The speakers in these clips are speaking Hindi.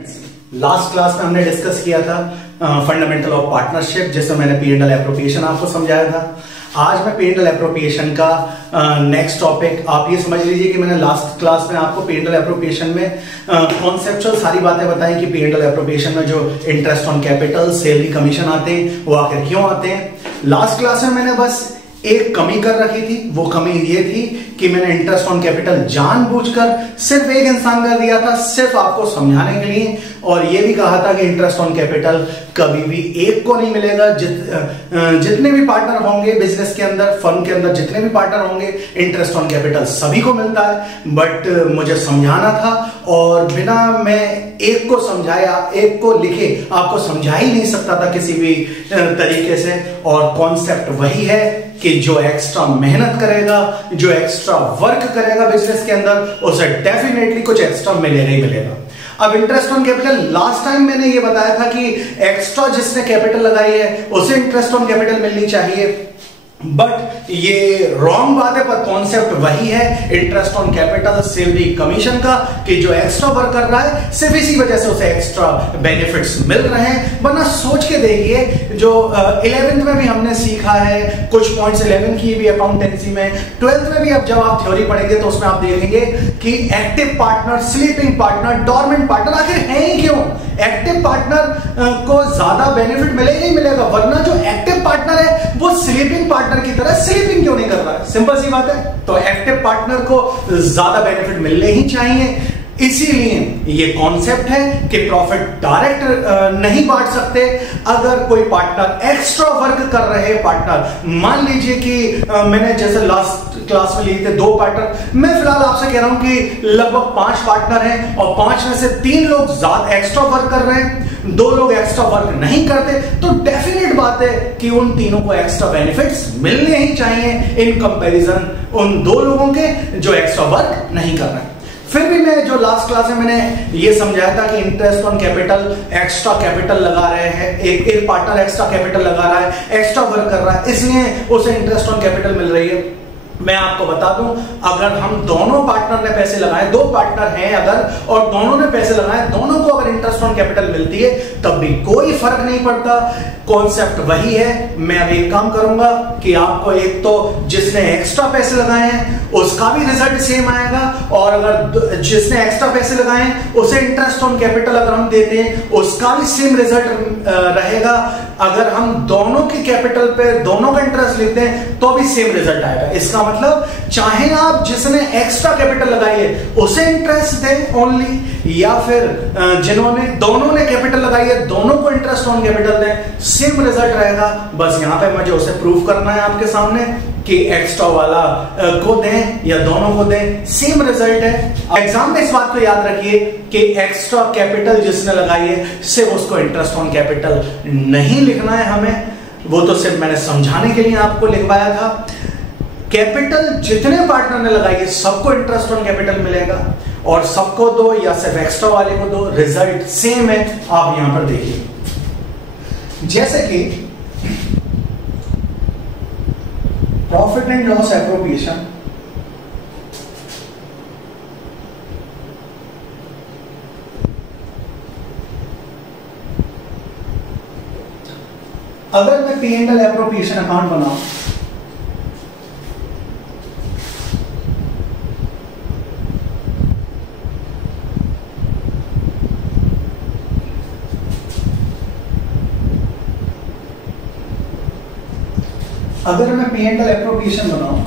लास्ट क्लास में हमने डिस्कस किया था फंडामेंटल ऑफ पार्टनरशिप, जिसमें मैंने P&L एप्रोप्रिएशन आपको समझाया था। आज मैं P&L एप्रोप्रिएशन का नेक्स्ट टॉपिक, आप ये समझ लीजिए कि मैंने लास्ट क्लास में आपको P&L एप्रोप्रिएशन में कॉन्सेप्चुअल सारी बातें बताई कि P&L एप्रोप्रिएशन में जो interest on capital, salary, commission आते हैं वो आखिर क्यों आते हैं। लास्ट क्लास में मैंने बस एक कमी कर रखी थी, वो कमी ये थी कि मैंने इंटरेस्ट ऑन कैपिटल जानबूझकर सिर्फ एक इंसान कर दिया था, सिर्फ आपको समझाने के लिए, और ये भी कहा था कि इंटरेस्ट ऑन कैपिटल कभी भी एक को नहीं मिलेगा। जितने भी पार्टनर होंगे बिजनेस के अंदर, फर्म के अंदर जितने भी पार्टनर होंगे, इंटरेस्ट ऑन कैपिटल सभी को मिलता है। बट मुझे समझाना था और बिना मैं एक को समझाया, एक को लिखे आपको समझा ही नहीं सकता था किसी भी तरीके से। और कॉन्सेप्ट वही है कि जो एक्स्ट्रा मेहनत करेगा, जो एक्स्ट्रा वर्क करेगा बिजनेस के अंदर, उसे डेफिनेटली कुछ एक्स्ट्रा मिलेगा ही मिलेगा। अब interest on capital, last time मैंने ये बताया था कि एक्स्ट्रा जिसने कैपिटल लगाई है उसे इंटरेस्ट ऑन कैपिटल मिलनी चाहिए, बट ये रॉन्ग बात है। पर कॉन्सेप्ट वही है interest on capital, salary, commission का, कि जो एक्स्ट्रा वर्क कर रहा है सिर्फ इसी वजह से उसे एक्स्ट्रा बेनिफिट्स मिल रहे हैं। वरना सोच के देखिए, जो 11th में भी हमने सीखा है कुछ पॉइंट्स, 11 की भी अकाउंटेंसी में, 12th में भी अब जब आप थ्योरी पढ़ेंगे तो उसमें आप देखेंगे कि active partner, sleeping partner, dormant partner आखिर है ही क्यों। एक्टिव पार्टनर को ज्यादा बेनिफिट मिलेगा ही मिलेगा, वरना जो एक्टिव पार्टनर है वो स्लीपिंग पार्टनर की तरह स्लीपिंग क्यों नहीं कर रहा है। सिंपल सी बात है। तो एक्टिव पार्टनर को ज्यादा बेनिफिट मिलने ही चाहिए। इसीलिए ये कॉन्सेप्ट है कि प्रॉफिट डायरेक्ट नहीं बांट सकते। अगर कोई पार्टनर एक्स्ट्रा वर्क कर रहे पार्टनर, मान लीजिए कि मैंने जैसे लास्ट क्लास में लिए थे 2 पार्टनर, मैं फिलहाल आपसे कह रहा हूं कि लगभग 5 पार्टनर हैं और 5 में से 3 लोग ज्यादा एक्स्ट्रा वर्क कर रहे हैं, 2 लोग एक्स्ट्रा वर्क नहीं करते, तो डेफिनेट बात है कि उन तीनों को एक्स्ट्रा बेनिफिट्स मिलने ही चाहिए इन कंपैरिजन उन 2 लोगों के जो एक्स्ट्रा वर्क नहीं कर रहे हैं। फिर भी मैं जो लास्ट क्लास में मैंने ये समझाया था कि interest on capital, extra capital लगा रहे हैं, एक पार्टनर एक्स्ट्रा कैपिटल लगा रहा है, एक्स्ट्रा वर्क कर रहा है, इसलिए उसे इंटरेस्ट ऑन कैपिटल मिल रही है। मैं आपको बता दूं, अगर हम दोनों पार्टनर ने पैसे लगाए, 2 पार्टनर हैं अगर, और दोनों ने पैसे लगाए, दोनों को अगर इंटरेस्ट ऑन कैपिटल मिलती है तब भी कोई फर्क नहीं पड़ता। कॉन्सेप्ट वही है। मैं अब एक काम करूंगा कि आपको एक तो जिसने एक्स्ट्रा पैसे लगाए हैं उसका भी रिजल्ट सेम आएगा, और अगर जिसने एक्स्ट्रा पैसे लगाए हैं उसे इंटरेस्ट ऑन कैपिटल अगर हम देते हैं उसका भी सेम रिजल्ट रहेगा। अगर हम दोनों की कैपिटल पे दोनों का इंटरेस्ट लेते हैं तो भी सेम रिजल्ट आएगा। इसका मतलब चाहे आप जिसने एक्स्ट्रा कैपिटल लगाई है उसे इंटरेस्ट दें ओनली, या फिर जिन्होंने दोनों ने कैपिटल लगाई है दोनों को इंटरेस्ट ऑन कैपिटल दें, सेम रिजल्ट रहेगा। बस यहां पे मुझे उसे प्रूव करना है आपके सामने कि एक्स्ट्रा वाला को दें या दोनों को दें, सेम रिजल्ट है। एग्जाम में इस बात को याद रखिए कि एक्स्ट्रा कैपिटल जिसने लगाई है सिर्फ उसको इंटरेस्ट ऑन कैपिटल नहीं लिखना है हमें, वो तो सिर्फ मैंने समझाने के लिए आपको लिखवाया था। कैपिटल जितने पार्टनर ने लगाई है सबको इंटरेस्ट ऑन कैपिटल मिलेगा, और सबको दो या सिर्फ एक्स्ट्रा वाले को दो, रिजल्ट सेम है। आप यहां पर देखिए, जैसे कि प्रॉफिट एंड लॉस एप्रोप्रिएशन, अगर मैं P&L एप्रोप्रिएशन अकाउंट बनाऊं, अगर मैं P&L एप्रोप्रिएशन बनाऊं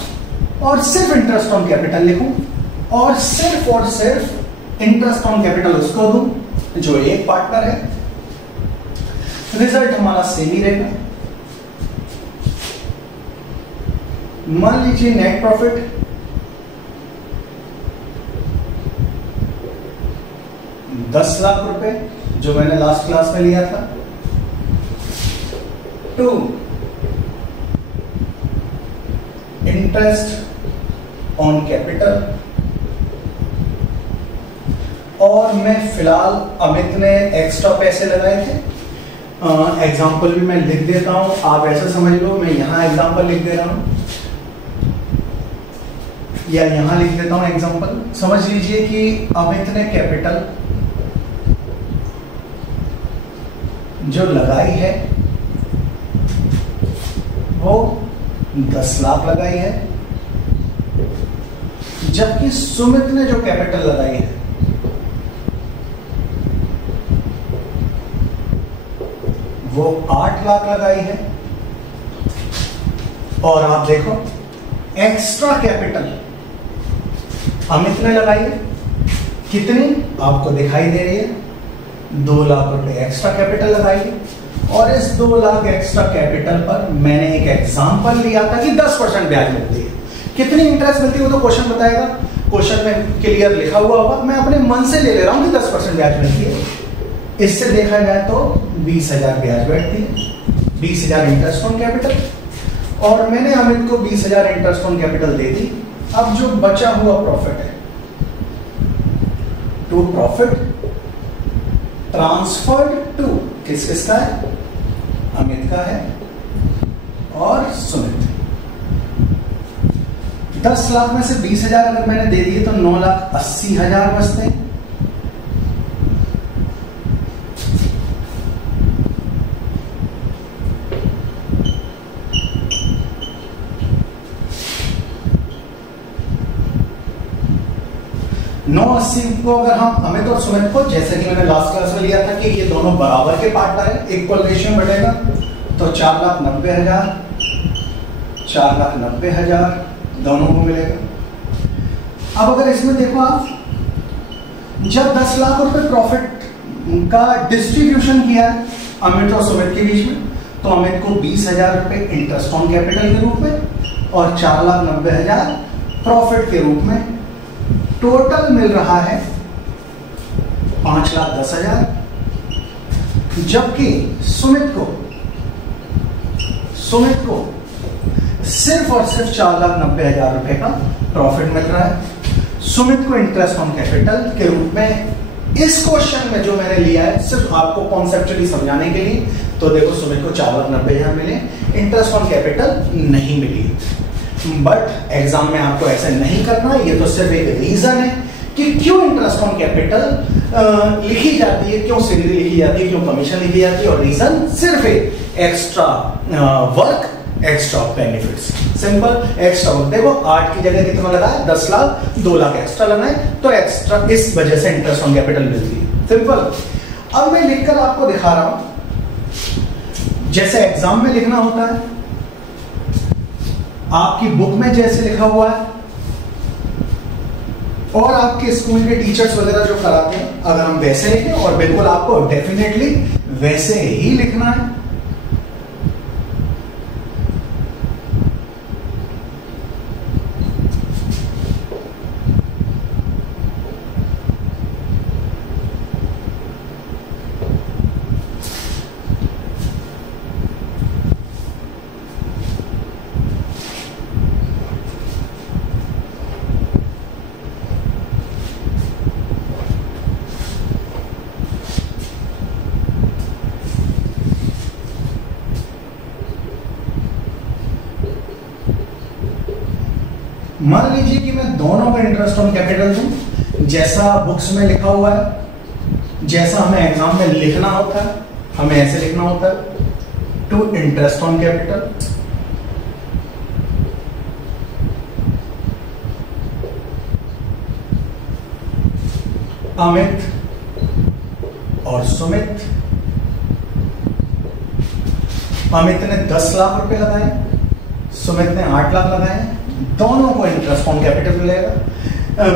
और सिर्फ इंटरेस्ट ऑन कैपिटल लिखूं और सिर्फ इंटरेस्ट ऑन कैपिटल उसको दूं जो एक पार्टनर है, रिजल्ट हमारा सेम ही रहेगा। मान लीजिए नेट प्रॉफिट ₹10 लाख जो मैंने लास्ट क्लास में लिया था, टू इंटरेस्ट ऑन कैपिटल, और मैं फिलहाल अमित ने एक्स्ट्रा पैसे लगाए थे। एग्जाम्पल भी मैं लिख देता हूं, आप ऐसे समझ लो, मैं यहां एग्जाम्पल लिख दे रहा हूं या यहां लिख देता हूं एग्जाम्पल। समझ लीजिए कि अमित ने कैपिटल जो लगाई है वो 10 लाख लगाई है, जबकि सुमित ने जो कैपिटल लगाई है वो 8 लाख लगाई है। और आप देखो एक्स्ट्रा कैपिटल अमित ने लगाई है, कितनी आपको दिखाई दे रही है, 2 लाख रुपए एक्स्ट्रा कैपिटल लगाई है। और इस 2 लाख एक्स्ट्रा कैपिटल पर मैंने एक एग्जांपल लिया था कि 10% ब्याज मिलती है। कितनी इंटरेस्ट मिलती है वो तो क्वेश्चन बताएगा, क्वेश्चन में क्लियर लिखा हुआ होगा, मैं अपने मन से ले रहा हूं कि 10% ब्याज मिलती है। इससे देखा जाए तो 20,000 ब्याज बैठती है, 20,000 इंटरेस्ट ऑन कैपिटल, और मैंने अमित को 20,000 इंटरेस्ट ऑन कैपिटल दे दी। अब जो बचा हुआ प्रॉफिट है, टू प्रॉफिट ट्रांसफर्ड टू किस किसका है, अमित का है और सुमित। 10 लाख में से 20,000 अगर मैंने दे दिए तो 9,80,000 बचते हैं। नौ 80 को अगर हम अमित और सुमित को, जैसे कि मैंने लास्ट क्लास में लिया था कि ये दोनों बराबर के पार्टनर है, इक्वल रेशियो में बढ़ेगा, तो 4,90,000 4,90,000 दोनों को मिलेगा। अब अगर इसमें देखो आप, जब 10 लाख रुपए प्रॉफिट का डिस्ट्रीब्यूशन किया है अमित और सुमित के बीच में, तो अमित को 20,000 रुपए इंटरेस्ट ऑन कैपिटल के रूप में और 4,90,000 प्रॉफिट के रूप में, टोटल मिल रहा है 5,10,000। जबकि सुमित को सिर्फ और सिर्फ 4,90,000 रुपए का प्रॉफिट मिल रहा है। सुमित को इंटरेस्ट ऑन कैपिटल के रूप में इस क्वेश्चन में जो मैंने लिया है सिर्फ आपको कॉन्सेप्चुअली समझाने के लिए, तो देखो सुमित को 4,90,000 मिले, इंटरेस्ट ऑन कैपिटल नहीं मिली। बट एग्जाम में आपको ऐसे नहीं करना, ये तो सिर्फ एक रीजन है कि क्यों इंटरेस्ट ऑन कैपिटल लिखी जाती है, क्यों सैलरी लिखी जाती है, क्यों कमीशन लिखी जाती है, और रीजन सिर्फ एक extra work extra benefits, simple extra work. देखो 8 की जगह कितना लगाया, 10 लाख, 2 लाख एक्स्ट्रा लगाए, तो एक्स्ट्रा इस वजह से इंटरेस्ट ऑन कैपिटल मिलती है, सिंपल। अब मैं लिखकर आपको दिखा रहा हूं, जैसे एग्जाम में लिखना होता है, आपकी बुक में जैसे लिखा हुआ है, और आपके स्कूल के टीचर्स वगैरह जो कराते हैं, अगर हम वैसे लिखें, और बिल्कुल आपको डेफिनेटली वैसे ही लिखना है। मान लीजिए कि मैं दोनों का इंटरेस्ट ऑन कैपिटल दूं, जैसा बुक्स में लिखा हुआ है, जैसा हमें एग्जाम में लिखना होता है, हमें ऐसे लिखना होता है, to interest on capital Amit और सुमित। अमित ने 10 लाख रुपए लगाए, सुमित ने 8 लाख लगाए, दोनों को इंटरेस्ट ऑन कैपिटल मिलेगा।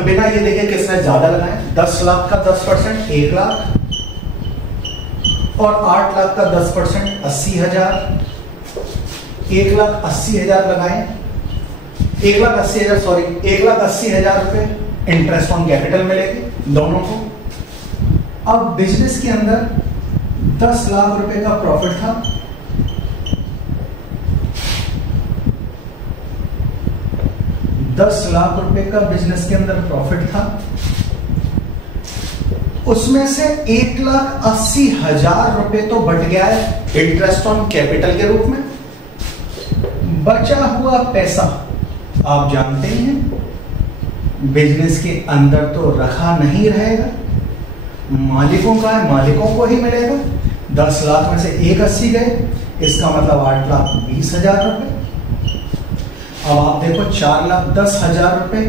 बिना ये देखे किसने ज्यादा लगाए, 10 लाख का 10% 1 लाख, और 8 लाख का 10% 80,000, 1,80,000 लगाए, 1,80,000 रुपए इंटरेस्ट ऑन कैपिटल मिलेगी दोनों को। अब बिजनेस के अंदर 10 लाख रुपए का प्रॉफिट था, 10 लाख रुपए का बिजनेस के अंदर प्रॉफिट था, उसमें से 1,80,000 रुपए तो बट गया है इंटरेस्ट ऑन कैपिटल के रूप में। बचा हुआ पैसा आप जानते हैं बिजनेस के अंदर तो रखा नहीं रहेगा, मालिकों का है, मालिकों को ही मिलेगा। 10 लाख में से एक 80 गए, इसका मतलब 8,20,000 रुपए। अब आप देखो 4,10,000 रुपए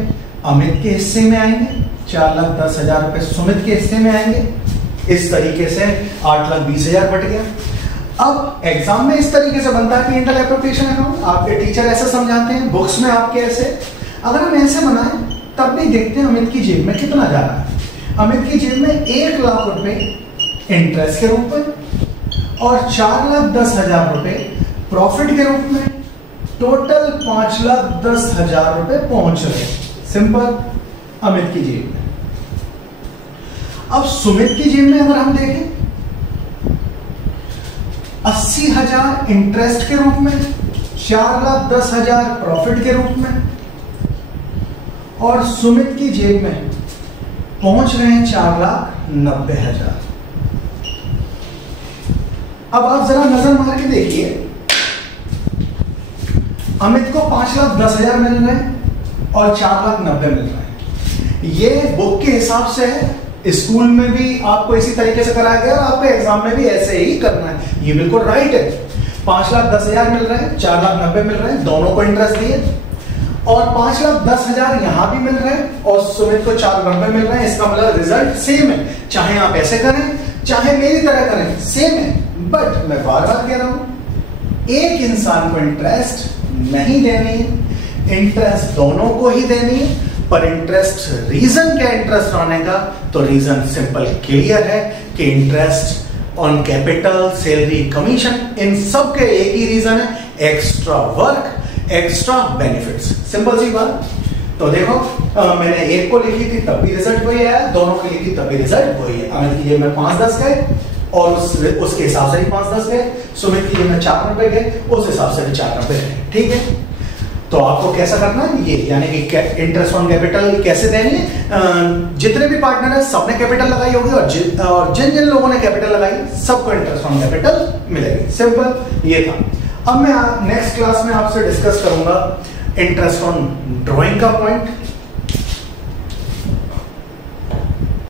अमित के हिस्से में आएंगे, 4,10,000 रुपए सुमित के हिस्से में आएंगे। इस तरीके से 8,20,000 बट गया। अब एग्जाम में इस तरीके से बनता है P&L एप्रोप्रिएशन अकाउंट, आपके टीचर ऐसे समझाते हैं, बुक्स में आपके ऐसे। अगर हम ऐसे बनाएं तब भी देखते हैं अमित की जेब में कितना जा रहा है। अमित की जेब में 1 लाख रुपए इंटरेस्ट के रूप में और 4,10,000 रुपए प्रॉफिट के रूप में, टोटल 5,10,000 रुपए पहुंच रहे। सिंपल, अमित की जेब में। अब सुमित की जेब में अगर हम देखें 80,000 इंटरेस्ट के रूप में, 4,10,000 प्रॉफिट के रूप में, और सुमित की जेब में पहुंच रहे हैं 4,90,000। अब आप जरा नजर मार के देखिए, अमित को 5,10,000 मिल रहे हैं और 4,90,000 मिल रहे हैं। ये बुक के हिसाब से है, स्कूल में भी आपको इसी तरीके से कराया गया और आपको एग्जाम में भी ऐसे ही करना है। ये बिल्कुल राइट है। 5,10,000 मिल रहे हैं, 4,90,000 मिल रहे हैं, दोनों को इंटरेस्ट दिए, और 5,10,000 यहां भी मिल रहे हैं और सुमित को 4,90,000 मिल रहे हैं। इसका मतलब रिजल्ट सेम है, चाहे आप ऐसे करें चाहे मेरी तरह करें, सेम है। बट मैं बार बार कह रहा हूं, एक इंसान को इंटरेस्ट नहीं देनी है, इंटरेस्ट दोनों को ही देनी है। पर इंटरेस्ट, रीजन क्या इंटरेस्ट आने का, तो रीजन सिंपल क्लियर है कि interest on capital, salary, commission, इन सब के एक ही रीजन है, extra work, extra benefits. Simple सी बात। तो देखो मैंने एक को लिखी थी तब भी रिजल्ट वही आया, दोनों की लिखी तब भी रिजल्ट वही है। अमित की जेब में 5,10 गए और उसके हिसाब से भी 5,10 गए, सुमित की जेब में 4,90 गए, उस हिसाब से भी 4,90 गए। ठीक है, तो आपको कैसा करना है ये, यानी कि इंटरेस्ट ऑन कैपिटल कैसे देनी है। जितने भी पार्टनर है सबने कैपिटल लगाई होगी और जिन जिन लोगों ने कैपिटल लगाई सबको इंटरेस्ट ऑन कैपिटल मिलेगी। सिंपल ये था। अब मैं नेक्स्ट क्लास में आपसे डिस्कस करूंगा इंटरेस्ट ऑन ड्राइंग का पॉइंट,